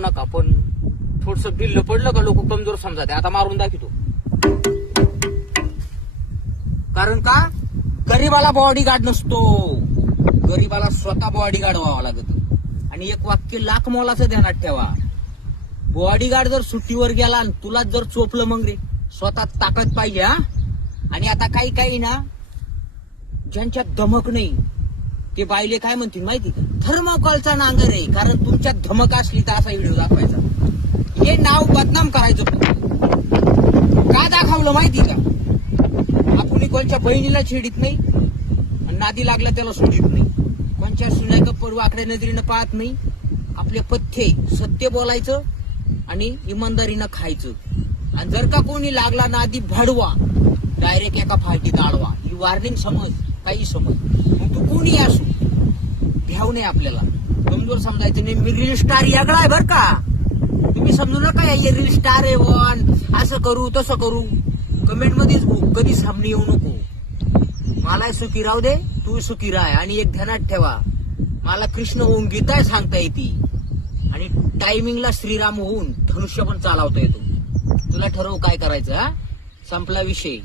मारू नका, पण थोडस ढिल्लं पडलं का लोक कमजोर समजाते. आता मारून दाखवतो. कारण का गरीबाला बॉडीगार्ड नसतो, गरीबाला स्वतः बॉडीगार्ड व्हावं लागत. आणि एक वाक्य लाख मोलाचं ध्यानात ठेवा, बॉडीगार्ड जर सुट्टीवर गेला आणि तुला जर चोपलं मग रे, स्वतः ताकद पाहिजे. हा. आणि आता काही काही ना ज्यांच्यात धमक नाही ते बायले काय म्हणतील माहिती का, थर्मोकॉलचा नांगर आहे. कारण तुमच्यात धमक असली तर असा व्हिडिओ दाखवायचा, हे नाव बदनाम करायचं. का दाखवलं माहिती का, आपण कोणच्या बहिणीला छेडीत नाही आणि नादी लागला त्याला सोडित नाही, कोणच्या सुन्या गप्पर वाकड्या नजरेनं पाहत नाही. आपले पथ्ये सत्य बोलायचं आणि इमानदारीनं खायचं. आणि जर का कोणी लागला नादी भाडवा, डायरेक्ट एका फाटीत आडवा. ही वॉर्निंग समज, काही समज. मग तू कोणी असू, भ्याव नाही आपल्याला, कमजोर समजायचं नाही. मी रील स्टार यागळा आहे बर का, तुम्ही समजू नका हे रील स्टार आहे वन, असं करू तसं करू. कमेंट मध्येच कधी सामने येऊ नको. मला सुखी राहू दे, तू सुखी राह. आणि एक ध्यानात ठेवा, मला कृष्ण होऊन गीता सांगता येते आणि टायमिंगला श्रीराम होऊन धनुष्य पण चालवता येतो. तुला ठरव काय करायचं. हा, संपला विषय.